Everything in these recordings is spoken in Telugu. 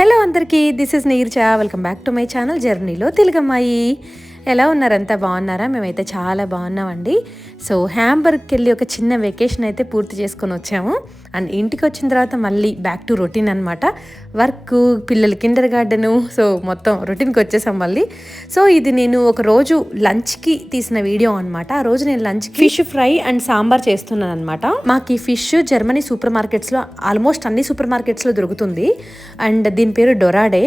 హలో అందరికీ, this is Neerja. Welcome back to my channel జర్నీలో తెలుగమ్మాయి. ఎలా ఉన్నారంతా, బాగున్నారా? మేమైతే చాలా బాగున్నామండి. సో హ్యాంబర్గ్కి వెళ్ళి ఒక చిన్న వెకేషన్ అయితే పూర్తి చేసుకొని వచ్చాము. అండ్ ఇంటికి వచ్చిన తర్వాత మళ్ళీ బ్యాక్ టు రొటీన్ అనమాట. వర్క్, పిల్లలు కిండర్ గార్డెను, సో మొత్తం రొటీన్కి వచ్చేసాం మళ్ళీ. సో ఇది నేను ఒక రోజు లంచ్కి తీసిన వీడియో అనమాట. ఆ రోజు నేను లంచ్కి ఫిష్ ఫ్రై అండ్ సాంబార్ చేస్తున్నాను అనమాట. మాకు ఈ ఫిష్ జర్మనీ సూపర్ మార్కెట్స్లో, ఆల్మోస్ట్ అన్ని సూపర్ మార్కెట్స్లో దొరుకుతుంది. అండ్ దీని పేరు డొరాడే.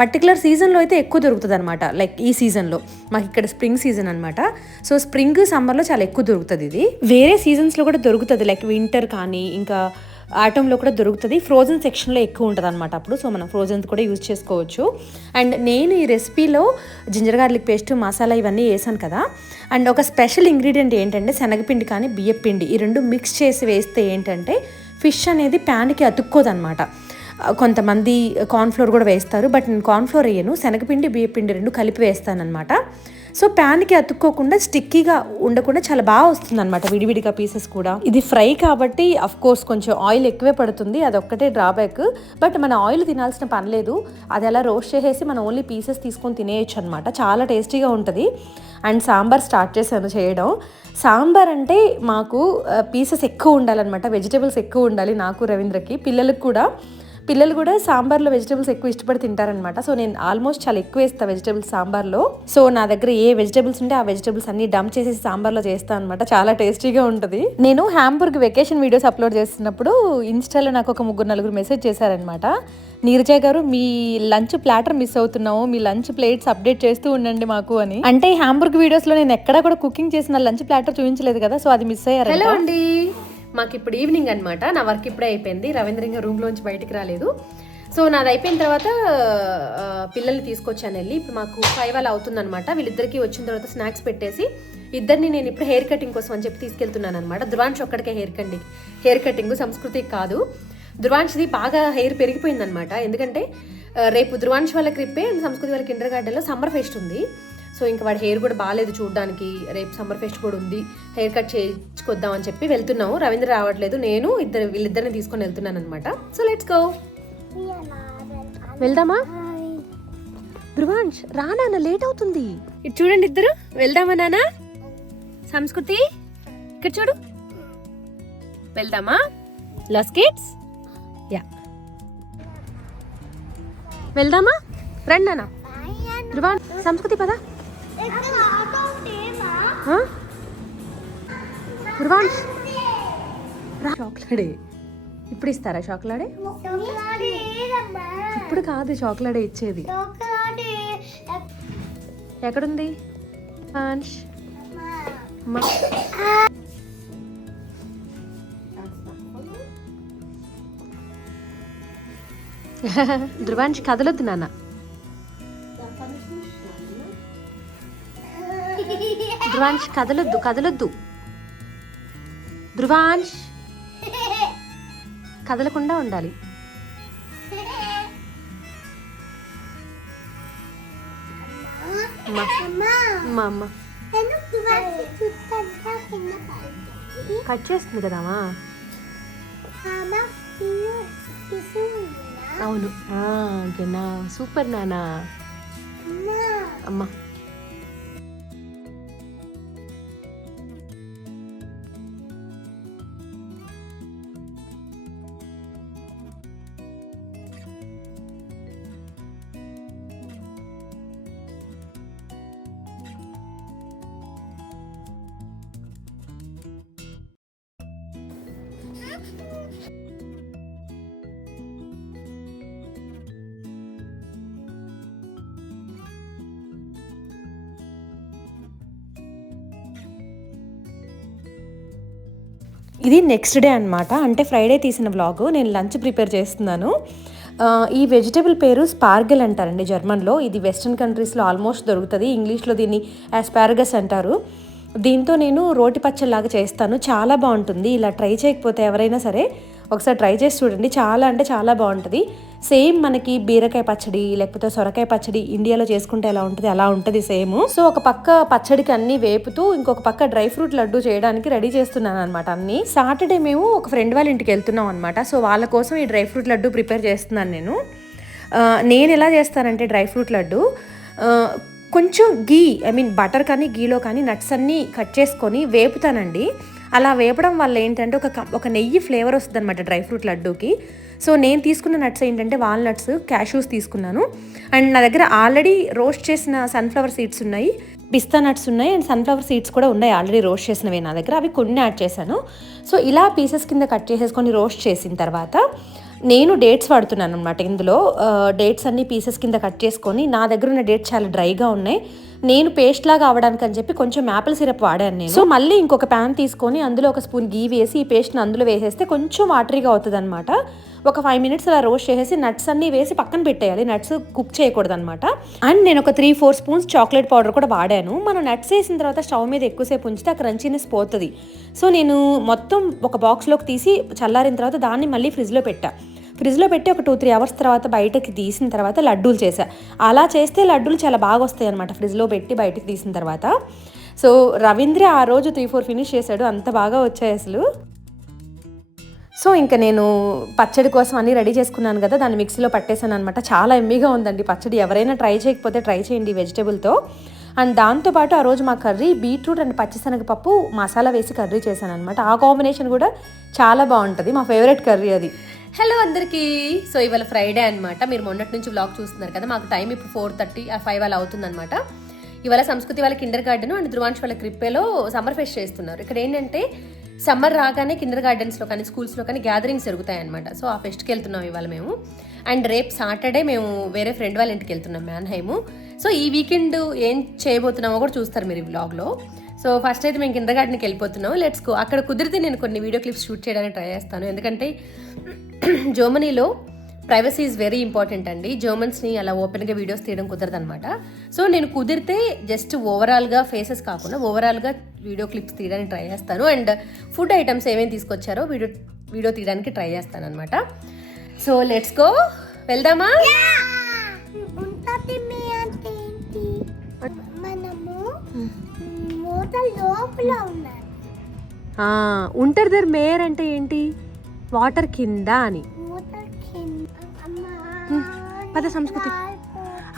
పర్టికులర్ సీజన్లో అయితే ఎక్కువ దొరుకుతుంది అనమాట. లైక్ ఈ సీజన్లో మాకు ఇక్కడ స్ప్రింగ్ సీజన్ అనమాట. సో స్ప్రింగ్, సమ్మర్లో చాలా ఎక్కువ దొరుకుతుంది ఇది. వేరే సీజన్స్లో కూడా దొరుకుతుంది, లైక్ వింటర్ కానీ ఇంకా ఆటంలో కూడా దొరుకుతుంది. ఫ్రోజన్ సెక్షన్లో ఎక్కువ ఉంటుంది అనమాట అప్పుడు. సో మనం ఫ్రోజన్ కూడా యూజ్ చేసుకోవచ్చు. అండ్ నేను ఈ రెసిపీలో జింజర్ గార్లిక్ పేస్ట్, మసాలా ఇవన్నీ వేసాను కదా. అండ్ ఒక స్పెషల్ ఇంగ్రీడియంట్ ఏంటంటే శనగపిండి కానీ బియ్యపిండి, ఈ రెండు మిక్స్ చేసి వేస్తే ఏంటంటే ఫిష్ అనేది ప్యాన్కి అతుక్కోదనమాట. కొంతమంది కార్న్ఫ్లోర్ కూడా వేస్తారు, బట్ నేను కార్న్ఫ్లోర్ వేయను, శనగపిండి బియ్యపిండి రెండు కలిపి వేస్తానమాట. సో ప్యాన్కి అతుక్కోకుండా, స్టిక్కీగా ఉండకుండా చాలా బాగా వస్తుంది అనమాట, విడివిడిగా పీసెస్ కూడా. ఇది ఫ్రై కాబట్టి అఫ్ కోర్స్ కొంచెం ఆయిల్ ఎక్కువే పడుతుంది, అదొక్కటే డ్రాబ్యాక్. బట్ మన ఆయిల్ తినాల్సిన పని లేదు, అది అలా రోస్ట్ చేసేసి మనం ఓన్లీ పీసెస్ తీసుకొని తినేయచ్చు అనమాట. చాలా టేస్టీగా ఉంటుంది. అండ్ సాంబార్ స్టార్ట్ చేశాను చేయడం. సాంబార్ అంటే మాకు పీసెస్ ఎక్కువ ఉండాలన్నమాట, వెజిటేబుల్స్ ఎక్కువ ఉండాలి, నాకు రవీంద్రకి. పిల్లలు కూడా సాంబార్లో వెజిటేబుల్స్ ఎక్కువ ఇష్టపడి తింటారనమాట. సో నేను ఆల్మోస్ట్ చాలా ఎక్కువ వేస్తాను వెజిటేబుల్స్ సాంబార్లో. సో నా దగ్గర ఏ వెజిటేబుల్స్ ఉంటే ఆ వెజిటేబుల్స్ అన్ని డంప్ చేసేసి సాంబార్లో చేస్తాను అనమాట. చాలా టేస్టీగా ఉంటుంది. నేను హ్యాంబర్గ్ వెకేషన్ వీడియోస్ అప్లోడ్ చేస్తున్నప్పుడు ఇన్స్టాలో నాకు ఒక 3-4 మెసేజ్ చేశారనమాట. నీరజా గారు, మీ లంచ్ ప్లాటర్ మిస్ అవుతున్నాము, మీ లంచ్ ప్లేట్స్ అప్డేట్ చేస్తూ ఉండండి మాకు అని. అంటే హ్యాంబర్గ్ వీడియోస్లో నేను ఎక్కడా కూడా కుకింగ్ చేసిన లంచ్ ప్లాటర్ చూపించలేదు కదా, సో అది మిస్ అయ్యారు. హలో అండి, మాకు ఇప్పుడు ఈవినింగ్ అనమాట. నా వర్క్ ఇప్పుడే అయిపోయింది. రవీంద్ర ఇంకా రూమ్లోంచి బయటికి రాలేదు. సో నాది అయిపోయిన తర్వాత పిల్లల్ని తీసుకొచ్చాను వెళ్ళి. ఇప్పుడు మాకు 5 అలా అవుతుందన్నమాట. వీళ్ళిద్దరికి వచ్చిన తర్వాత స్నాక్స్ పెట్టేసి ఇద్దరిని నేను ఇప్పుడు హెయిర్ కటింగ్ కోసం అని చెప్పి తీసుకెళ్తున్నాను అనమాట. ధృవాంష్ ఒక్కడికే హెయిర్ కటింగ్, సంస్కృతికి కాదు. ధృవాంష్ది బాగా హెయిర్ పెరిగిపోయిందనమాట. ఎందుకంటే రేపు ధృవాంష్ వాళ్ళ క్రిప్పే అండ్ సంస్కృతి వాళ్ళ కిండర్ గార్డెన్లో సమ్మర్ ఫెస్ట్ ఉంది. సో ఇంకా వాడి హెయిర్ కూడా బాగాలేదు చూడడానికి. రేపు సమ్మర్ ఫెస్ట్ కూడా ఉంది, హెయిర్ కట్ చేయించుకొద్దాం అని చెప్పి వెళ్తున్నాము. రవీంద్ర రావట్లేదు, నేను వీళ్ళిద్దరిని తీసుకొని వెళ్తున్నాను అనమాట. So let's go. వెళ్దామా? ధృవాంష్ రా నాన్న, లేట్ అవుతుంది. ఇటు చూడండి ఇద్దరు. వెళ్దామా నాన్న? సంస్కృతి ఇక్కడ చూడు. వెళ్దామా లాస్ కిడ్స్? యా వెళ్దామా? రండి నాన్న. ధృవాంష్, సంస్కృతి పద. ధృవాంష్ చాక్లెటే ఇప్పుడు ఇస్తారా? చాక్లెటే ఇప్పుడు కాదు, చాక్లెటే ఇచ్చేది. ఎక్కడుంది ధృవాంష్? ధృవాంష్ కదలొద్దు నాన్న. ధృవాంష్ కదలొద్దు. ధృవాంష్ కదలకుండా ఉండాలి. అమ్మ కట్ చేస్తుంది కదమ్మా. అవును, సూపర్ నానా. అమ్మా ఇది నెక్స్ట్ డే అనమాట. అంటే ఫ్రైడే తీసిన వ్లాగ్. నేను లంచ్ ప్రిపేర్ చేస్తున్నాను. ఈ వెజిటేబుల్ పేరు స్పార్గల్ అంటారండి జర్మన్లో. ఇది వెస్ట్రన్ కంట్రీస్లో ఆల్మోస్ట్ దొరుకుతుంది. ఇంగ్లీష్లో దీన్ని ఆస్పారగస్ అంటారు. దీంతో నేను రోటి పచ్చళ్ళలాగా చేస్తాను, చాలా బాగుంటుంది. ఇలా ట్రై చేయకపోతే ఎవరైనా సరే ఒకసారి ట్రై చేసి చూడండి, చాలా అంటే చాలా బాగుంటుంది. సేమ్ మనకి బీరకాయ పచ్చడి లేకపోతే సొరకాయ పచ్చడి ఇండియాలో చేసుకుంటే ఎలా ఉంటుంది అలా ఉంటుంది సేమ్. సో ఒక పక్క పచ్చడికి అన్ని వేపుతూ ఇంకొక పక్క డ్రై ఫ్రూట్ లడ్డు చేయడానికి రెడీ చేస్తున్నాను అనమాట. అన్ని సాటర్డే మేము ఒక ఫ్రెండ్ వాళ్ళ ఇంటికి వెళ్తున్నాం అనమాట. సో వాళ్ళ కోసం ఈ డ్రై ఫ్రూట్ లడ్డు ప్రిపేర్ చేస్తున్నాను నేను. నేను ఎలా చేస్తానంటే డ్రై ఫ్రూట్ లడ్డు కొంచెం గీ బటర్ కానీ గీలో కానీ నట్స్ అన్నీ కట్ చేసుకొని వేపుతానండి. అలా వేపడం వల్ల ఏంటంటే ఒక నెయ్యి ఫ్లేవర్ వస్తుంది అనమాట డ్రై ఫ్రూట్ లడ్డూకి. సో నేను తీసుకున్న నట్స్ ఏంటంటే వాల్నట్స్, క్యాష్యూస్ తీసుకున్నాను. అండ్ నా దగ్గర ఆల్రెడీ రోస్ట్ చేసిన సన్ఫ్లవర్ సీడ్స్ ఉన్నాయి, పిస్తా నట్స్ ఉన్నాయి, అండ్ సన్ఫ్లవర్ సీడ్స్ కూడా ఉన్నాయి ఆల్రెడీ రోస్ట్ చేసినవి నా దగ్గర. అవి కొన్ని యాడ్ చేశాను. సో ఇలా పీసెస్ కింద కట్ చేసేసుకొని రోస్ట్ చేసిన తర్వాత నేను డేట్స్ వాడుతున్నాను అనమాట. ఇందులో డేట్స్ అన్ని పీసెస్ కింద కట్ చేసుకొని, నా దగ్గర ఉన్న డేట్స్ చాలా డ్రైగా ఉన్నాయి, నేను పేస్ట్ లాగా అవడానికి అని చెప్పి కొంచెం యాపిల్ సిరప్ వాడాను నేను. సో మళ్ళీ ఇంకొక ప్యాన్ తీసుకొని అందులో ఒక స్పూన్ గీ వేసి ఈ పేస్ట్ని అందులో వేసేస్తే కొంచెం వాటరీగా అవుతుంది అనమాట. ఒక 5 minutes అలా రోస్ట్ చేసేసి నట్స్ అన్నీ వేసి పక్కన పెట్టేయాలి, నట్స్ కుక్ చేయకూడదు అనమాట. అండ్ నేను ఒక 3-4 స్పూన్స్ చాక్లెట్ పౌడర్ కూడా వాడాను. మనం నట్స్ వేసిన తర్వాత స్టవ్ మీద ఎక్కువసేపు ఉంచితే ఆ క్రంచీనెస్ పోతుంది. సో నేను మొత్తం ఒక బాక్స్లోకి తీసి చల్లారిన తర్వాత దాన్ని మళ్ళీ ఫ్రిడ్జ్లో పెట్టి ఒక 2-3 hours తర్వాత బయటకి తీసిన తర్వాత లడ్డూలు చేశా. అలా చేస్తే లడ్డూలు చాలా బాగా వస్తాయి అనమాట ఫ్రిడ్జ్లో పెట్టి బయటకి తీసిన తర్వాత. సో రవీంద్ర ఆ రోజు 3-4 ఫినిష్ చేశాడు, అంత బాగా వచ్చాయి అసలు. సో ఇంకా నేను పచ్చడి కోసం అన్నీ రెడీ చేసుకున్నాను కదా, దాన్ని మిక్సీలో పట్టేశాను అనమాట. చాలా ఎమ్మీగా ఉందండి పచ్చడి. ఎవరైనా ట్రై చేయకపోతే ట్రై చేయండి వెజిటేబుల్తో. అండ్ దాంతోపాటు ఆ రోజు మా కర్రీ బీట్రూట్ అండ్ పచ్చిశనగపప్పు మసాలా వేసి కర్రీ చేశాను అనమాట. ఆ కాంబినేషన్ కూడా చాలా బాగుంటుంది, మా ఫేవరెట్ కర్రీ అది. హలో అందరికీ. సో ఇవాళ ఫ్రైడే అనమాట. మీరు మొన్నటి నుంచి వ్లాగ్ చూస్తున్నారు కదా. మాకు టైం ఇప్పుడు 4:30 or 5 అలా అవుతుందన్నమాట. ఇవాళ సంస్కృతి వాళ్ళ కిండర్ గార్డెన్ అండ్ ధృవాంశ్ వాళ్ళ క్రిప్పేలో సమ్మర్ ఫెస్ట్ చేస్తున్నారు. ఇక్కడ ఏంటంటే సమ్మర్ రాగానే కిండర్ గార్డెన్స్లో కానీ స్కూల్స్లో కానీ గ్యాదరింగ్స్ జరుగుతాయి అనమాట. సో ఆ ఫెస్ట్కి వెళ్తున్నాం ఇవాళ మేము. అండ్ రేపు సాటర్డే మేము వేరే ఫ్రెండ్ వాళ్ళ ఇంటికి వెళ్తున్నాం, మ్యాన్హైము. సో ఈ వీకెండ్ ఏం చేయబోతున్నామో కూడా చూస్తారు మీరు ఈ వ్లాగ్లో. సో ఫస్ట్ అయితే మేము కిండర్ గార్డెన్కి వెళ్ళిపోతున్నాం. Let's go. అక్కడ కుదిరితే నేను కొన్ని వీడియో క్లిప్స్ షూట్ చేయడానికి ట్రై చేస్తాను, ఎందుకంటే జర్మనీలో ప్రైవసీ ఈజ్ వెరీ ఇంపార్టెంట్ అండి. జర్మన్స్ని అలా ఓపెన్గా వీడియోస్ తీయడం కుదరదు అనమాట. సో నేను కుదిరితే జస్ట్ ఓవరాల్గా ఫేసెస్ కాకుండా ఓవరాల్గా వీడియో క్లిప్స్ తీయడానికి ట్రై చేస్తాను. అండ్ ఫుడ్ ఐటమ్స్ ఏమేమి తీసుకొచ్చారో వీడియో తీయడానికి ట్రై చేస్తాను అనమాట. సో లెట్స్ గో, వెళ్దామా? ఉంటారు దర్ మేయర్ అంటే ఏంటి? వాటర్ కింద అని. పద సంస్కృతి,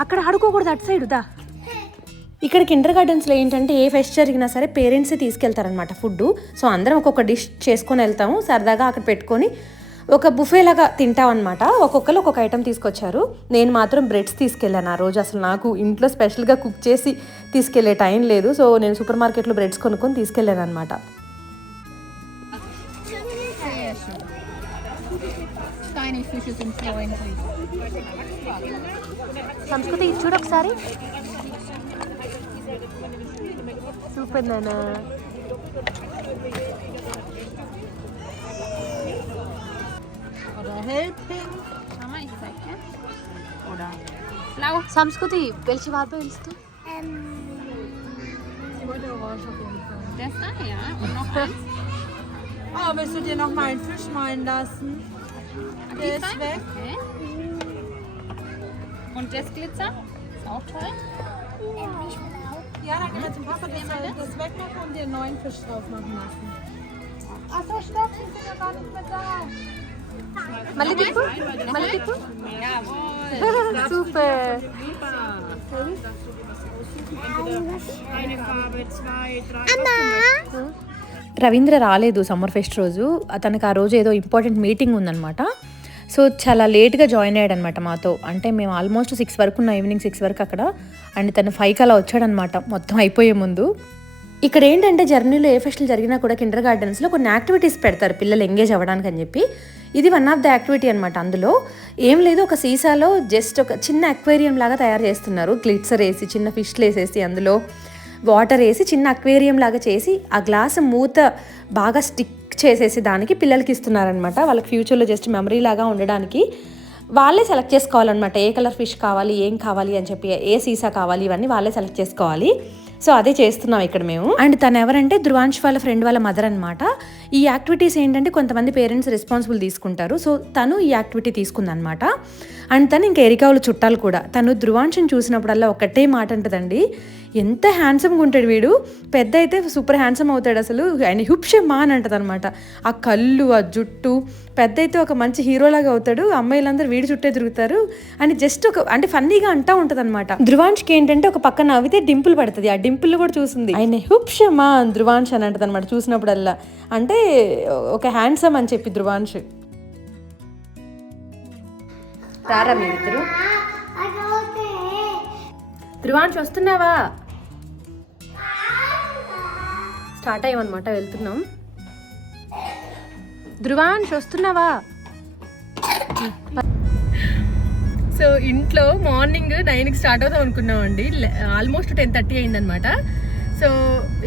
అక్కడ ఆడుకోకూడదు, అటు సైడ్ దా. ఇక్కడ కిండర్ గార్డెన్స్లో ఏంటంటే ఏ ఫెస్ట్ జరిగినా సరే పేరెంట్సే తీసుకెళ్తారనమాట ఫుడ్. సో అందరం ఒక్కొక్క డిష్ చేసుకొని వెళ్తాము, సరదాగా అక్కడ పెట్టుకొని ఒక బుఫే లాగా తింటాం అనమాట. ఒక్కొక్కరు ఒక్కొక్క ఐటమ్ తీసుకొచ్చారు. నేను మాత్రం బ్రెడ్స్ తీసుకెళ్ళాను ఆ రోజు. అసలు నాకు ఇంట్లో స్పెషల్గా కుక్ చేసి తీసుకెళ్లే టైం లేదు. సో నేను సూపర్ మార్కెట్లో బ్రెడ్స్ కొనుక్కొని తీసుకెళ్ళాను అనమాట. సంస్కృతి చూడు ఒకసారి, సూపర్ నానా. సంస్కృతి welche Farbe willst du? Das da, ja. Und noch eins. Oh, willst du dir noch mal einen Fisch malen lassen? Der ist weg. Okay. Und das Glitzer? Ist auch toll. Ja, dann gehen wir zum Papa das wegmachen und dir einen neuen Fisch drauf machen lassen. Ach so, stopp, die sind ja gar nicht mehr da. మళ్ళీ తిప్పు. సూపర్. రవీంద్ర రాలేదు సమ్మర్ ఫెస్ట్ రోజు. తనకు ఆ రోజు ఏదో ఇంపార్టెంట్ మీటింగ్ ఉందన్నమాట. సో చాలా లేట్గా జాయిన్ అయ్యాడు అనమాట మాతో. అంటే మేము ఆల్మోస్ట్ 6 వరకు ఉన్నాం, ఈవినింగ్ 6 వరకు అక్కడ. అండ్ తను 5కి అలా వచ్చాడనమాట మొత్తం అయిపోయే ముందు. ఇక్కడ ఏంటంటే జర్నీలో ఏ ఫెస్టులు జరిగినా కూడా కిండర్ గార్డెన్స్లో కొన్ని యాక్టివిటీస్ పెడతారు పిల్లలు ఎంగేజ్ అవ్వడానికి అని చెప్పి. ఇది వన్ ఆఫ్ ద యాక్టివిటీ అనమాట. అందులో ఏం లేదు, ఒక సీసాలో జస్ట్ ఒక చిన్న అక్వేరియం లాగా తయారు చేస్తున్నారు. గ్లిట్సర్ వేసి, చిన్న ఫిష్లు వేసేసి, అందులో వాటర్ వేసి చిన్న అక్వేరియం లాగా చేసి ఆ గ్లాస్ మూత బాగా స్టిక్ చేసేసి దానికి పిల్లలకి ఇస్తున్నారనమాట. వాళ్ళకి ఫ్యూచర్లో జస్ట్ మెమరీ లాగా ఉండడానికి వాళ్ళే సెలెక్ట్ చేసుకోవాలన్నమాట. ఏ కలర్ ఫిష్ కావాలి, ఏం కావాలి అని చెప్పి, ఏ సీసా కావాలి, ఇవన్నీ వాళ్ళే సెలెక్ట్ చేసుకోవాలి. సో అదే చేస్తున్నాం ఇక్కడ మేము. అండ్ తను ఎవరంటే ధ్రువాంశ్ వాళ్ళ ఫ్రెండ్ వాళ్ళ మదర్ అనమాట. ఈ యాక్టివిటీస్ ఏంటంటే కొంతమంది పేరెంట్స్ రెస్పాన్సిబుల్ తీసుకుంటారు. సో తను ఈ యాక్టివిటీ తీసుకుందనమాట. అండ్ తను ఇంకా ఎరికా వాళ్ళు చుట్టాలు కూడా. తను ధ్రువాంశని చూసినప్పుడల్లా ఒకటే మాట అంటదండి, ఎంత హ్యాండ్సమ్గా ఉంటాడు వీడు, పెద్ద అయితే సూపర్ హ్యాండ్సమ్ అవుతాడు అసలు, ఆయన హుప్షమ్మా అని అంటది అనమాట. ఆ కళ్ళు, ఆ జుట్టు, పెద్ద అయితే ఒక మంచి హీరోలాగా అవుతాడు, అమ్మాయిలందరూ వీడి చుట్టే తిరుగుతారు అని జస్ట్ ఒక అంటే ఫన్నీగా అంటా ఉంటుంది అనమాట. ధ్రువాంష్కి ఏంటంటే ఒక పక్క నవ్వితే డింపుల్ పడుతుంది, ఆ డింపుల్ కూడా చూసింది, ఆయన హుప్షమ్మా ధ్రువాంశ్ అని అంటది అనమాట చూసినప్పుడల్లా. అంటే ఒక హ్యాండ్సమ్ అని చెప్పి ధ్రువాంశ్. రారా మీరిద్దరు, ధ్రువాంశ్ వస్తున్నావా? స్టార్ట్ అయ్యామన్నమాట, వెళ్తున్నాం. ధ్రువాంశ్ వస్తున్నావా? సో ఇంట్లో మార్నింగ్ 9కి స్టార్ట్ అవుతాం అనుకున్నామండి, ఆల్మోస్ట్ 10:30 అయిందనమాట. సో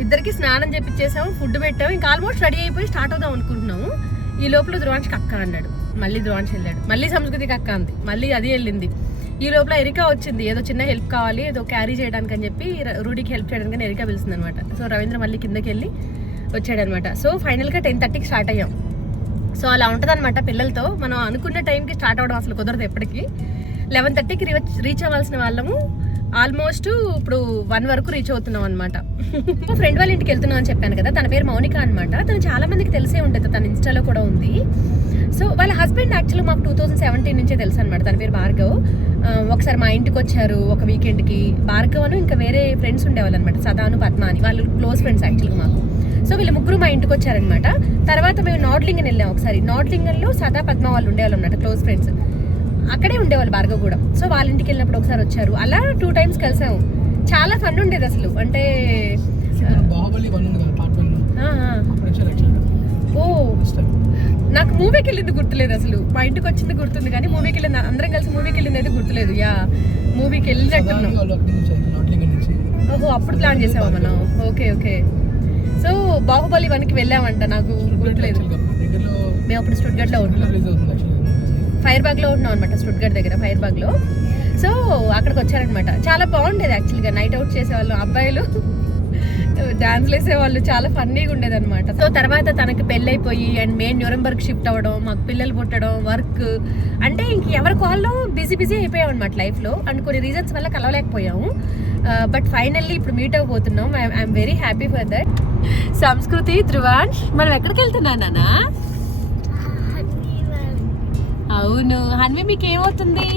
ఇద్దరికి స్నానం చేపించేసాము, ఫుడ్ పెట్టాము, ఇంకా ఆల్మోస్ట్ రెడీ అయిపోయి స్టార్ట్ అవుదాం అనుకుంటున్నాము. ఈ లోపల ధ్రువాంష్కి అక్క అన్నాడు, మళ్ళీ ధ్రువాంశ్ వెళ్ళాడు, మళ్ళీ సంస్కృతికి అక్క అంది, మళ్ళీ అది వెళ్ళింది. ఈ లోపల ఎరికా వచ్చింది, ఏదో చిన్న హెల్ప్ కావాలి, ఏదో క్యారీ చేయడానికి అని చెప్పి రూడీకి హెల్ప్ చేయడానికి ఎరికా పిలుస్తుంది అనమాట. సో రవీంద్ర మళ్ళీ కిందకి వెళ్ళి వచ్చాడనమాట. సో ఫైనల్గా 10:30కి స్టార్ట్ అయ్యాం. సో అలా ఉంటుంది అనమాట పిల్లలతో, మనం అనుకున్న టైంకి స్టార్ట్ అవ్వడం అసలు కుదరదు ఎప్పటికీ. 11:30కి రీచ్ అవ్వాల్సిన వాళ్ళము ఆల్మోస్ట్ ఇప్పుడు 1 వరకు రీచ్ అవుతున్నాం అనమాట. ఫ్రెండ్ వాళ్ళ ఇంటికి వెళ్తున్నాం అని చెప్పాను కదా, తన పేరు మౌనిక అనమాట. తను చాలా మందికి తెలిసే ఉంటుంది, తన ఇన్స్టాలో కూడా ఉంది. సో వాళ్ళ హస్బెండ్ యాక్చువల్లీ మాకు 2017 నుంచే తెలుసు అనమాట. తన పేరు భార్గవ్. ఒకసారి మా ఇంటికి వచ్చారు ఒక వీకెండ్కి. భార్గవ్ అను ఇంకా వేరే ఫ్రెండ్స్ ఉండేవాళ్ళు అనమాట, సదాను పద్మ అని, వాళ్ళు క్లోజ్ ఫ్రెండ్స్ యాక్చువల్గా మాకు. సో వీళ్ళు ముగ్గురు మా ఇంటికి వచ్చారనమాట. తర్వాత మేము నార్త్లింగన్ వెళ్ళాం ఒకసారి. నార్త్లింగన్లో సదా పద్మ వాళ్ళు ఉండేవాళ్ళు అనమాట, క్లోజ్ ఫ్రెండ్స్, అక్కడే ఉండేవాళ్ళు భార్గవ్ కూడా. సో వాళ్ళ ఇంటికి వెళ్ళినప్పుడు ఒకసారి వచ్చారు, అలా 2 times కలిసాము. చాలా ఫన్ ఉండేది అసలు. అంటే ఓ నాకు మూవీకి వెళ్ళింది గుర్తులేదు అసలు, మా ఇంటికి వచ్చింది గుర్తుంది కానీ మూవీకి వెళ్ళింది, అందరం కలిసి మూవీకి వెళ్ళింది అయితే గుర్తులేదు. యా మూవీకి వెళ్ళినట్టున్నాం. ఓహో అప్పుడు ప్లాన్ చేసావా మనం? Okay okay. సో బాహుబలి 1కి వెళ్ళామంట, నాకు గుర్తులేదు. మేము అప్పుడు స్టుట్గర్ట్లో ఉంటున్నాం, ఫైర్బాగ్లో ఉంటున్నాం అనమాట, స్టుట్గర్ట్ దగ్గర ఫైర్బాగ్లో. సో అక్కడికి వచ్చారనమాట. చాలా బాగుండేది యాక్చువల్గా, నైట్ అవుట్ చేసేవాళ్ళు, అబ్బాయిలు డాన్స్లు వేసేవాళ్ళు, చాలా ఫన్నీగా ఉండేది అనమాట. సో తర్వాత తనకి పెళ్ళైపోయి అండ్ మెయిన్ న్యూరంబర్గ్ షిఫ్ట్ అవ్వడం, మాకు పిల్లలు పుట్టడం, వర్క్, అంటే ఇంక ఎవరి కాల్లో బిజీ అయిపోయాం అనమాట లైఫ్లో. అండ్ కొన్ని రీజన్స్ వల్ల కలవలేకపోయాము. బట్ ఫైనల్లీ ఇప్పుడు మీట్ అవ్వబోతున్నాం. I'm very happy for that. Sanskriti, Dhruvansh, మనం ఎక్కడికి వెళ్తున్నా నాన్న? అవును హన్వి, మీకు ఏమవుతుంది?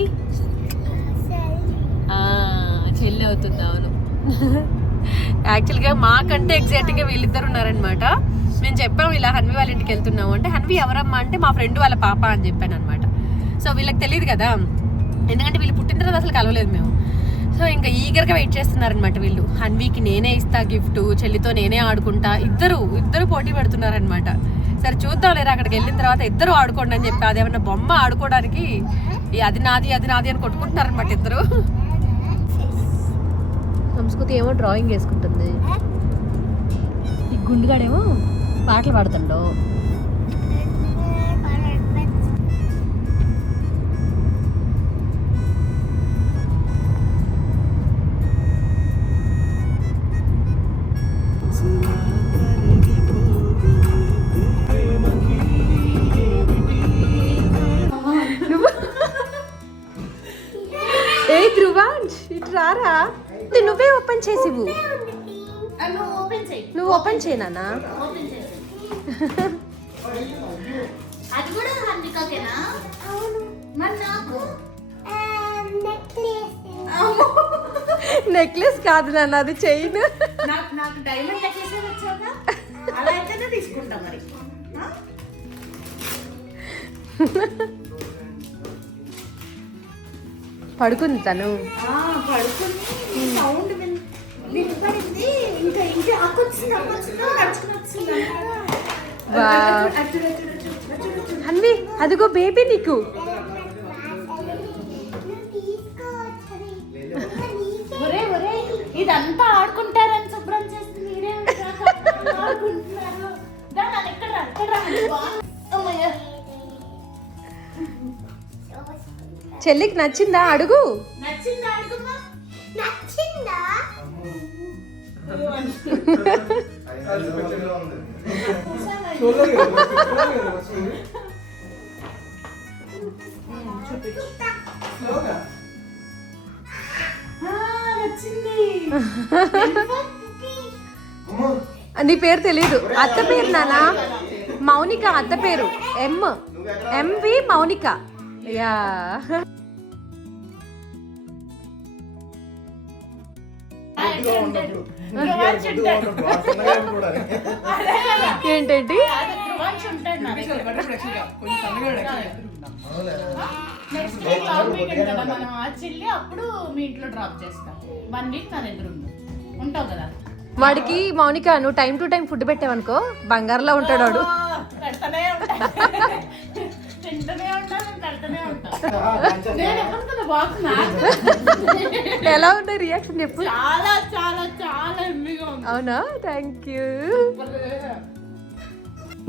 చెల్లి అవుతుంది. అవును యాక్చువల్గా మాకంటే ఎగ్జాక్ట్గా వీళ్ళిద్దరు ఉన్నారనమాట. మేము చెప్పాము ఇలా హన్వి వాళ్ళ ఇంటికి వెళ్తున్నాము అంటే, హన్వి ఎవరమ్మా అంటే మా ఫ్రెండ్ వాళ్ళ పాప అని చెప్పాను అనమాట. సో వీళ్ళకి తెలియదు కదా, ఎందుకంటే వీళ్ళు పుట్టిన తర్వాత అసలు కలవలేదు మేము. సో ఇంకా ఈగర్గా వెయిట్ చేస్తున్నారనమాట వీళ్ళు. హన్వికి నేనే ఇస్తా గిఫ్ట్, చెల్లితో నేనే ఆడుకుంటా, ఇద్దరు పోటీ పెడుతున్నారనమాట. సరే చూద్దాం లేరా, అక్కడికి వెళ్ళిన తర్వాత ఇద్దరు ఆడుకోండి అని చెప్పి, అదేమన్నా బొమ్మ ఆడుకోవడానికి అది నాది అని కొట్టుకుంటున్నారనమాట ఇద్దరు. సంస్కృతి ఏమో డ్రాయింగ్ వేసుకుంటుంది, ఈ గుండుగాడేమో పాటలు పాడుతుండో. ఏ ధ్రువాంశ్ ఇటు రారా, నువ్వే ఓపెన్ చేసివు, నువ్వు ఓపెన్ చేయనా? నెక్లెస్ కాదు నాన్న, అది చైన్. పడుకుంది తను, హన్వి అదిగో బేబీ నీకు. ఇదంతా ఆడుకుంటారని శుభ్రం చేసి మీరే ఆడుకుంటున్నారు. చెల్లికి నచ్చిందా అడుగు. నచ్చిందా అడుగుమా. నచ్చిందా నీ పేరు తెలీదు. అత్త పేరు నానా మౌనిక. అత్త పేరు ఎంవి మౌనిక. యా ఏంటండి? మనం చెల్లి అప్పుడు మీ ఇంట్లో డ్రాప్ చేస్తాం. 1 వీక్ నా దగ్గర ఉంటావు కదా. వాడికి మౌనిక నువ్వు టైం టు టైం ఫుడ్ పెట్టావనుకో బంగారులో ఉంటాడు వాడు. పెడతానే ఉంటా, తింటూనే ఉంటాను, పెడతానే ఉంటాను. నేను ఎప్పుడు బాగున్నా. ఎలా ఉన్నాయి రియాక్షన్ చెప్పు. చాలా చాలా చాలా ఎమ్మిగా ఉంది. అవునా? Thank you.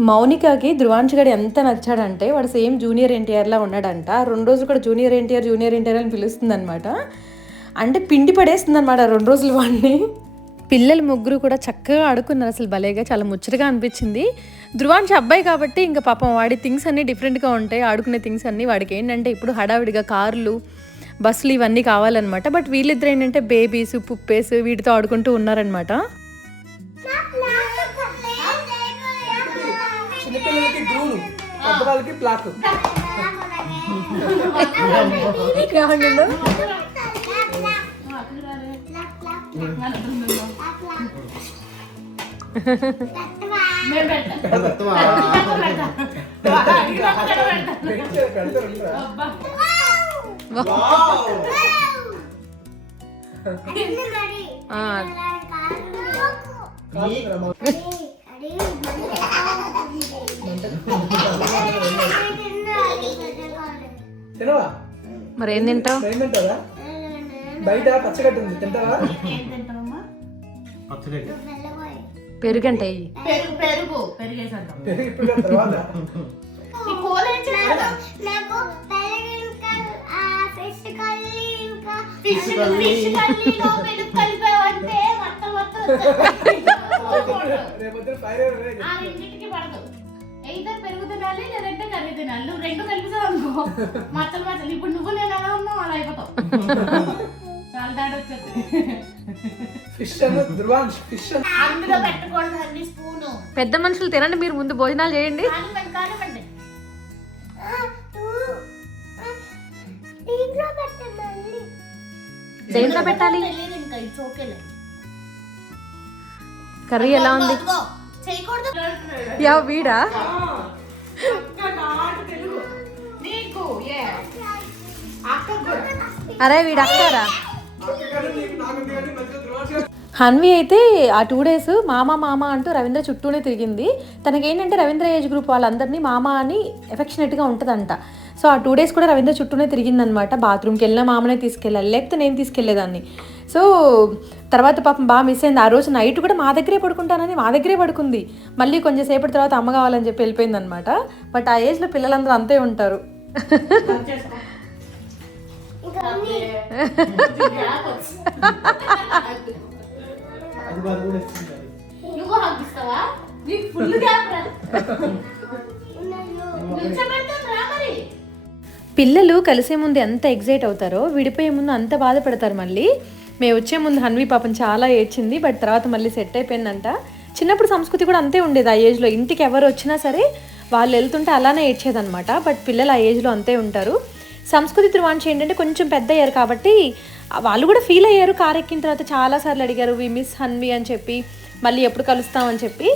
మౌనికకి ధ్రువాంశ్ గడి ఎంత నచ్చాడంటే వాడు సేమ్ జూనియర్ ఎన్టీఆర్లా ఉన్నాడంట. 2 రోజులు కూడా జూనియర్ ఎన్టీఆర్ అని పిలుస్తుంది అనమాట. అంటే పిండి పడేస్తుంది అనమాట 2 రోజులు వాడిని. పిల్లలు ముగ్గురు కూడా చక్కగా ఆడుకున్నారు. అసలు భలేగా చాలా ముచ్చటగా అనిపించింది. ధ్రువాంశ్ అబ్బాయి కాబట్టి ఇంకా పాపం వాడి థింగ్స్ అన్నీ డిఫరెంట్గా ఉంటాయి. ఆడుకునే థింగ్స్ అన్నీ వాడికి ఏంటంటే ఇప్పుడు హడావిడిగా కార్లు బస్సులు ఇవన్నీ కావాలన్నమాట. బట్ వీళ్ళిద్దరు ఏంటంటే బేబీస్ పుప్పేస్ వీటితో ఆడుకుంటూ ఉన్నారనమాట. చిన్నపిల్లలకి గ్రూలు, పెద్దవాళ్ళకి ప్లాక్. తినవా? మరి ఏం తింటావు? తింటావా? బయట పచ్చగడ్డి ఉంది, తింటావా? పెరుగంటే పెరుగు పెరిగేసేద్దాం. ఇప్పుడు తర్వాత పెరుగు తినాలి లేదంటే కర్రీ తినాలి. నువ్వు 2 కలిపిసావు అనుకో మచ్చలు మచ్చలు. ఇప్పుడు నువ్వు నేను ఎలా ఉన్నావు అలా అయిపోతావు. చాలా తేడా వచ్చేది. అందులో పెట్టకూడదు అన్ని స్పూను. పెద్ద మనుషులు తినండి, మీరు ముందు భోజనాలు చేయండి. కానివ్వండి. దేంట్లో పెట్టాలి? ఇంకా ఇది ఓకేలే. కర్రీ ఎలా ఉంది? చేయకూడదు. యా వీడా అరే వీడు అక్కారా. హన్వి అయితే ఆ 2 days మామ అంటూ రవీంద్ర చుట్టూనే తిరిగింది. తనకేంటంటే రవీంద్ర ఏజ్ గ్రూప్ వాళ్ళందరినీ మామ అని ఎఫెక్షనేట్గా ఉంటుందంట. సో ఆ 2 days కూడా రవీంద్ర చుట్టూనే తిరిగిందనమాట. బాత్రూమ్కి వెళ్ళినా మామనే తీసుకెళ్ళాలి, లేకపోతే నేను తీసుకెళ్లేదాన్ని. సో తర్వాత పాపం బాగా మిస్ అయింది. ఆ రోజు నైట్ కూడా మా దగ్గరే పడుకుంటానని మా దగ్గరే పడుకుంది. మళ్ళీ కొంచెం సేపటి తర్వాత అమ్మ కావాలని చెప్పి వెళ్ళిపోయింది అనమాట. బట్ ఆ ఏజ్లో పిల్లలందరూ అంతే ఉంటారు. నువ్వు హగ్గిస్తావా? నీకు ఫుల్ గ్యాప్ రా. పిల్లలు కలిసే ముందు ఎంత ఎగ్జైట్ అవుతారో విడిపోయే ముందు అంత బాధపడతారు. మళ్ళీ మేము వచ్చే ముందు హన్వి పాపం చాలా ఏడ్చింది. బట్ తర్వాత మళ్ళీ సెట్ అయిపోయిందంట. చిన్నప్పుడు సంస్కృతి కూడా అంతే ఉండేది. ఆ ఏజ్లో ఇంటికి ఎవరు వచ్చినా సరే వాళ్ళు వెళ్తుంటే అలానే ఏడ్చేదనమాట. బట్ పిల్లలు ఆ ఏజ్లో అంతే ఉంటారు. సంస్కృతి ధ్రువాంశ్ ఏంటంటే కొంచెం పెద్ద అయ్యారు కాబట్టి వాళ్ళు కూడా ఫీల్ అయ్యారు. కారు ఎక్కిన తర్వాత చాలాసార్లు అడిగారు వి మిస్ హన్వి అని చెప్పి, మళ్ళీ ఎప్పుడు కలుస్తామని చెప్పి.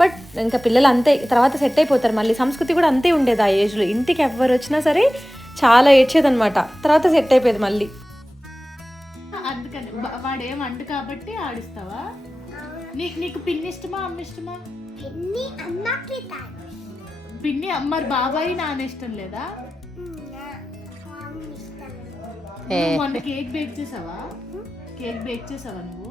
బట్ ఇంకా పిల్లలు అంతే తర్వాత సెట్ అయిపోతారు. మళ్ళీ సంస్కృతి కూడా అంతే ఉండేది ఆ ఏజ్లో. ఇంటికి ఎవరు వచ్చినా సరే చాలా ఏడ్చేదనమాట. తర్వాత సెట్ అయిపోయేది మళ్ళీ. అందుకని వాడేమంటు కాబట్టి ఆడిస్తావా? నీకు పిన్ని ఇష్టమా అమ్మ ఇష్టమా? పిన్ని అమ్మ. బాబాయ్ నాన్న ఇష్టం లేదా? మొన్న కేక్ బేక్ చేసావా? కేక్ బేక్ చేసావా నువ్వు?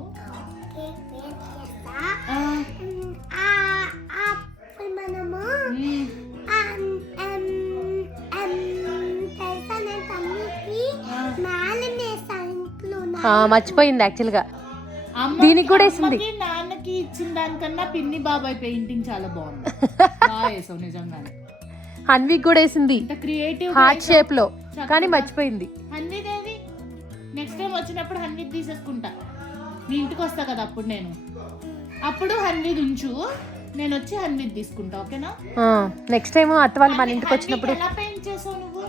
మర్చిపోయింది యాక్చువల్గా. దీనికి కూడా వేసింది. ఇచ్చిన దానికన్నా పిన్ని బాబాయ్ పెయింటింగ్ చాలా బాగుంది. బాగా వేసావు నిజంగానే. హన్విక్ కూడా వేసింది క్రియేటివ్ హార్ట్ షేప్ లో, కానీ మర్చిపోయింది. హన్విదేవి నెక్స్ట్ టైం వచ్చినప్పుడు హన్విద్ తీసేసుకుంటా. మీ ఇంటికి వస్తా కదా అప్పుడు హన్విద్ ఉంచు, నేను వచ్చి హన్విద్ తీసుకుంటా. ఓకేనా? నెక్స్ట్ టైం అత్త వాళ్ళు మన ఇంటికి వచ్చినప్పుడు. ఎలా పెయింట్ చేసావు నువ్వు?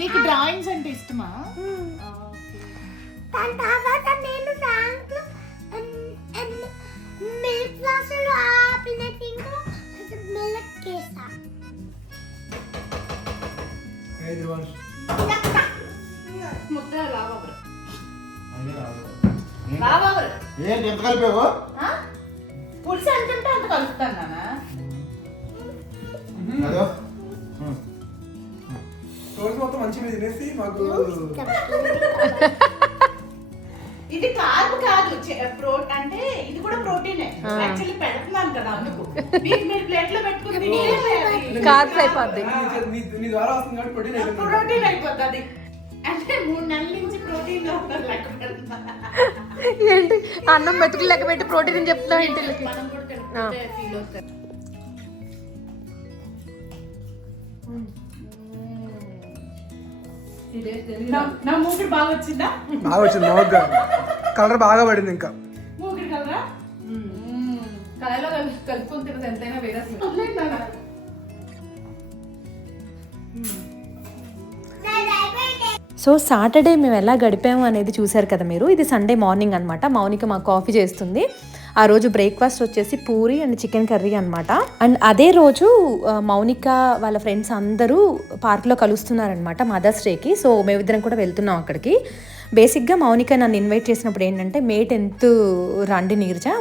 నీకు డ్రాయింగ్స్ అంటే ఇష్టమా? ఏంటి ఎంత కలిపావు? పులుసు అంటుంటే అంత కలుపుతాను నాన్న. రోజు మొత్తం మంచి మీద తినేసి మాకు ఇది కార్బ్ కాదు, అంటే ఇది కూడా ప్రోటీనే. యాక్చువల్లీ పెడుతున్నాను కదా అందుకు. మీరు ప్లేట్ లో పెట్టుకుని కార్బ్స్ అయిపోద్ది. నీ ద్వారా వస్తుంది కాబట్టి ప్రోటీన్ అయిపోతుంది. ప్రోటీన్ అయిపోతుంది. అంటే 3 నెలల నుంచి ప్రోటీన్ లో లెక్క పెడుతున్నా. ఏంటి అన్నం మెతుకులు లెక్క పెట్టి ప్రోటీన్ అని చెప్తున్నావు ఏంటి? మనం కూడా తింటే ఫీల్ అవుతారు. నా మూగిడి బాగా వచ్చిందా? బాగా వచ్చింది. నోగ్గా కలర్ బాగా పడింది. ఇంకా మూగిడి కలరా? కళలో కలుపుకొని తినదు ఎంతైనా వేరే. సో సాటర్డే మేము ఎలా గడిపాము అనేది చూశారు కదా మీరు. ఇది సండే మార్నింగ్ అనమాట. మౌనిక మాకు కాఫీ చేస్తుంది. ఆ రోజు బ్రేక్ఫాస్ట్ వచ్చేసి పూరి అండ్ చికెన్ కర్రీ అనమాట. అండ్ అదే రోజు మౌనిక వాళ్ళ ఫ్రెండ్స్ అందరూ పార్క్లో కలుస్తున్నారనమాట మదర్స్ డేకి. సో మేమిద్దరం కూడా వెళ్తున్నాం అక్కడికి. బేసిక్గా మౌనిక నన్ను ఇన్వైట్ చేసినప్పుడు ఏంటంటే మే 10th రండి Neerja,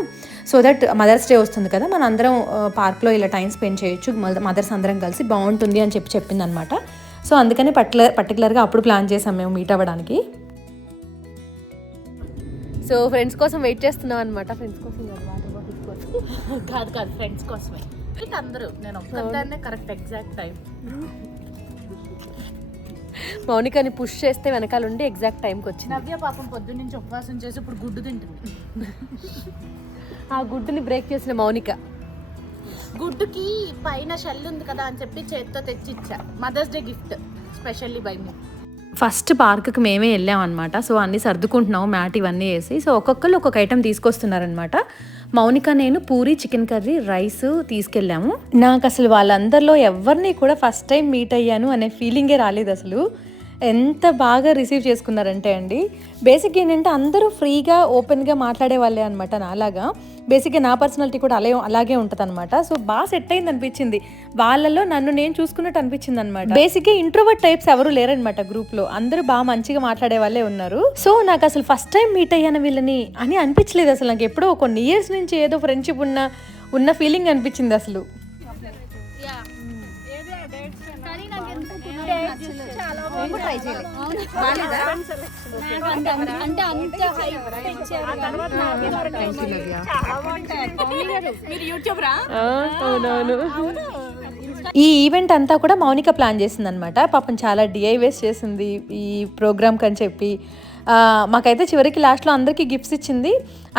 so that mother's day వస్తుంది కదా, మన అందరం పార్క్లో ఇలా టైం స్పెండ్ చేయొచ్చు, మదర్స్ అందరం కలిసి బాగుంటుంది అని చెప్పింది అనమాట. సో అందుకని పర్టికులర్గా అప్పుడు ప్లాన్ చేసాం మేము మీట్ అవ్వడానికి. సో ఫ్రెండ్స్ కోసం వెయిట్ చేస్తున్నాం అనమాట. ఫ్రెండ్స్ కోసం వాటర్ బాటిల్స్ కోసం కాదు ఫ్రెండ్స్ కోసమే. అందరూ నేను ఒక్కదాన్నే కరెక్ట్ ఎగ్జాక్ట్ టైం. మౌనికని పుష్ చేస్తే వెనకాల ఉండి ఎగ్జాక్ట్ టైంకి వచ్చింది. నవ్య పాపం పొద్దున్న నుంచి ఉపవాసం చేసి ఇప్పుడు గుడ్డు తింటుంది. ఆ గుడ్డుని బ్రేక్ చేసిన మౌనిక. గుడ్డుకి పైన షెల్ ఉంది కదా అని చెప్పి చేతితో తెచ్చిచ్చా. Mother's day gift specially by me. First పార్క్కి మేమే వెళ్ళామన్నమాట. సో అన్నీ సర్దుకుంటున్నాము, మ్యాట్ ఇవన్నీ వేసి. సో ఒక్కొక్కరు ఒక్కొక్క ఐటెం తీసుకొస్తున్నారనమాట. మౌనిక నేను పూరి చికెన్ కర్రీ రైస్ తీసుకెళ్ళాము. నాకు అసలు వాళ్ళందరిలో ఎవరిని కూడా ఫస్ట్ టైం మీట్ అయ్యాను అనే ఫీలింగే రాలేదు అసలు. ఎంత బాగా రిసీవ్ చేసుకున్నారంటే అండి, బేసిక్గా ఏంటంటే అందరూ ఫ్రీగా ఓపెన్గా మాట్లాడే వాళ్ళే అనమాట. నాలాగా బేసిక్గా నా పర్సనాలిటీ కూడా అలాగే ఉంటుంది అనమాట. సో బాగా సెట్ అయింది అనిపించింది. వాళ్ళలో నన్ను నేను చూసుకున్నట్టు అనిపించింది అనమాట. బేసిక్గా ఇంట్రోవర్ట్ టైప్స్ ఎవరు లేరనమాట గ్రూప్లో, అందరూ బాగా మంచిగా మాట్లాడే వాళ్ళే ఉన్నారు. సో నాకు అసలు ఫస్ట్ టైం మీట్ అయ్యాను వీళ్ళని అని అనిపించలేదు అసలు. నాకు ఎప్పుడో కొన్ని ఇయర్స్ నుంచి ఏదో ఫ్రెండ్షిప్ ఉన్న ఫీలింగ్ అనిపించింది అసలు. ఈ ఈవెంట్ అంతా కూడా మౌనిక ప్లాన్ చేసింది అనమాట. పాపం చాలా డిఐవేస్ చేసింది ఈ ప్రోగ్రామ్కి అని చెప్పి. మాకైతే చివరికి లాస్ట్లో అందరికీ గిఫ్ట్స్ ఇచ్చింది.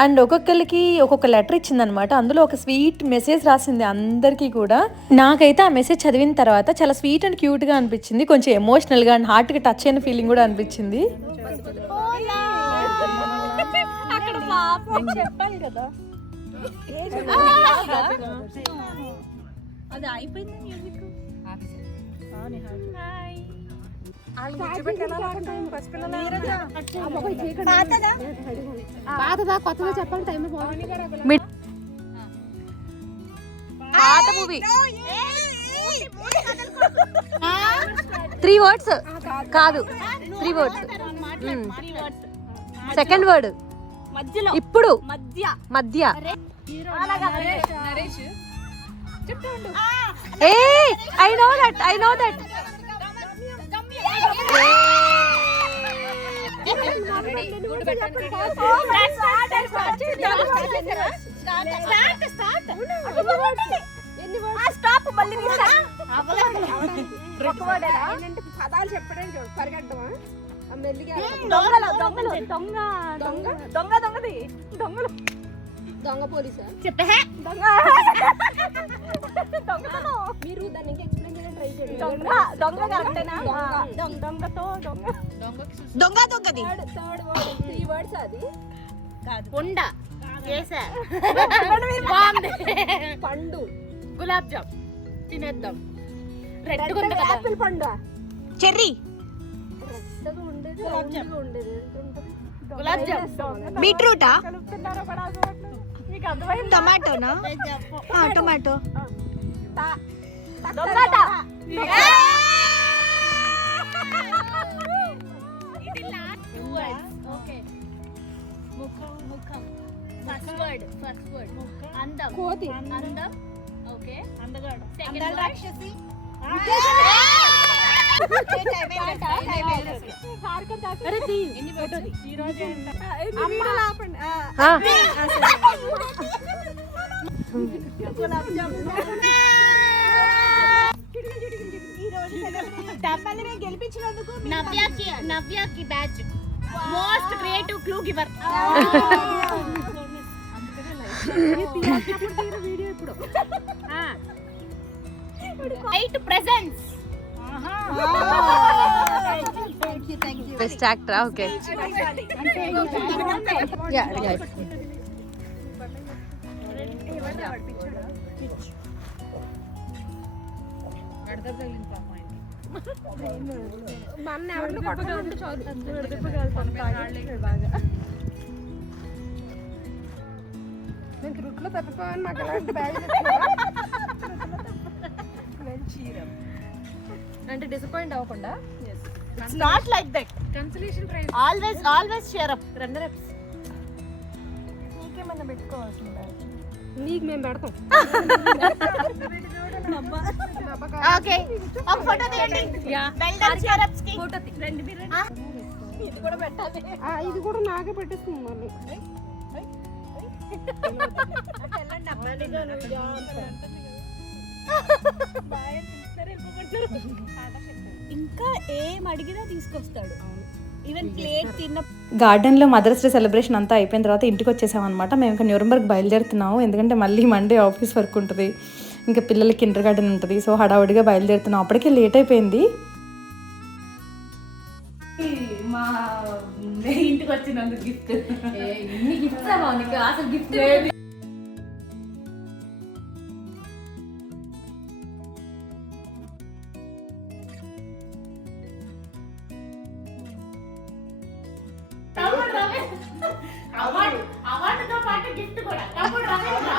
అండ్ ఒక్కొక్కరికి ఒక్కొక్క లెటర్ ఇచ్చింది అనమాట. అందులో ఒక స్వీట్ మెసేజ్ రాసింది అందరికీ కూడా. నాకైతే ఆ మెసేజ్ చదివిన తర్వాత చాలా స్వీట్ అండ్ క్యూట్గా అనిపించింది. కొంచెం ఎమోషనల్గా అండ్ హార్ట్కి టచ్ అయిన ఫీలింగ్ కూడా అనిపించింది. చెప్పాలి కదా అది అయిపోయింది మ్యూజిక్. కొత్తగా చెప్పండి టైం. 3 words కాదు, 3 words. సెకండ్ వర్డ్ ఇప్పుడు మధ్య. A I know that. పదాలు చెప్పడం పరిగెట్టమా? దొంగ పోలీసా చెప్పే మీరు దాన్ని ఇంకా ఎక్స్ప్లెయిన్ చేయడం ట్రై చేయండి. దొంగ కరెక్టేనా? దొంగ దొంగది థర్డ్ వర్డ్ 3 వర్డ్స్ అది. ఉండ చేసా పండు గులాబ్ జామ్ తినేద్దాం. రెడ్గా ఉంది కదా యాపిల్ పండు. చెర్రీ, రెడ్గా ఉండేది రౌండ్గా ఉండేది ఏంటంటది? గులాబ్ జామ్. బీట్రూటా, టమాటోనా? టొమాటో. ఫస్ట్ వర్డ్ అందం. కోతి. అందం. ఓకే. అందగాడు. సెకండ్ వర్డ్ రాక్షసి. అరే తీ గెలిపించినందుకు నవ్యకి batch most creative clue giver. Right presence. Best యాక్టరా? ఓకే. మన ఎవరిని కొట్టకుండా చాలు. నేను రుట్లో తప్పిపోయాను. మాకు ఎలాంటి బ్యాగ్ అంటే డిసప్పాయింట్ అవ్వకుండా. It's not like that. Consolation praise always cheer up. Runner apps. నీకేమన్నా పెట్టుకోవాల్సింది నీకు మేము పెడతాం. ఓకే, ఒక ఫోటో తీయండి. వెల్ డన్ షేర్ అప్స్ కి. ఫోటో రండి మీరు. ఇది కూడా పెట్టాలి. ఇది కూడా నాకే పెట్టేస్తుంది మళ్ళీ. ఇంకా ఏం అడిగినా తీసుకొస్తాడు. ఈవెన్ ప్లేట్ తిన్న గార్డెన్లో మదర్స్ డే సెలబ్రేషన్ అంతా అయిపోయిన తర్వాత ఇంటికి వచ్చేసాం అనమాట. మేము ఇంకా న్యూరంబర్గ్ బయలుదేరుతున్నాము, ఎందుకంటే మళ్ళీ మండే ఆఫీస్ వర్క్ ఉంటుంది, ఇంకా పిల్లలకి కిండర్ గార్డెన్ ఉంటుంది. సో హడావుడిగా బయలుదేరుతున్నాం. అప్పటికే లేట్ అయిపోయింది. మా ఇంటికి వచ్చినందుకు గిఫ్ట్. ఇన్ని గిఫ్ట్స్ అసలు గిఫ్ట్ అవార్డుతో పాటు గిఫ్ట్ కూడా. తమ్ముడు రమేష్ రా.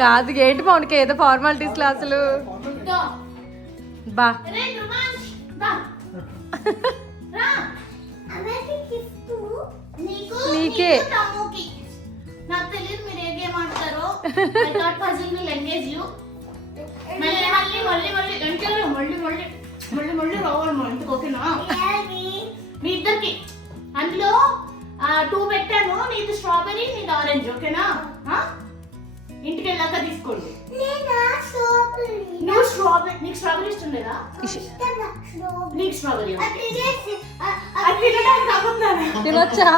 కాదు, ఏంటి పౌన్కి ఏదో ఫార్మాలిటీస్ క్లాసులు దో. బా. రే రుమాష్ దా. రా. నీకు నీకే. నీకు తమ్ముకి. నాకు తెలియదు మీరు ఏ గేమ్ ఆడతారో. I thought puzzle will engage you. మళ్ళీ రావాలి మా ఇంటికి. ఓకేనా? మీ ఇద్దరికి అందులో 2 పెట్టాను. నీది స్ట్రాబెరీ, నీది ఆరెంజ్. ఓకేనా? ఇంటికి వెళ్ళాక తీసుకోండి. నువ్వు స్ట్రాబెరీ, నీకు స్ట్రాబెరీ ఇష్టం లేదా? నీకు స్ట్రాబెరీ తినొచ్చా?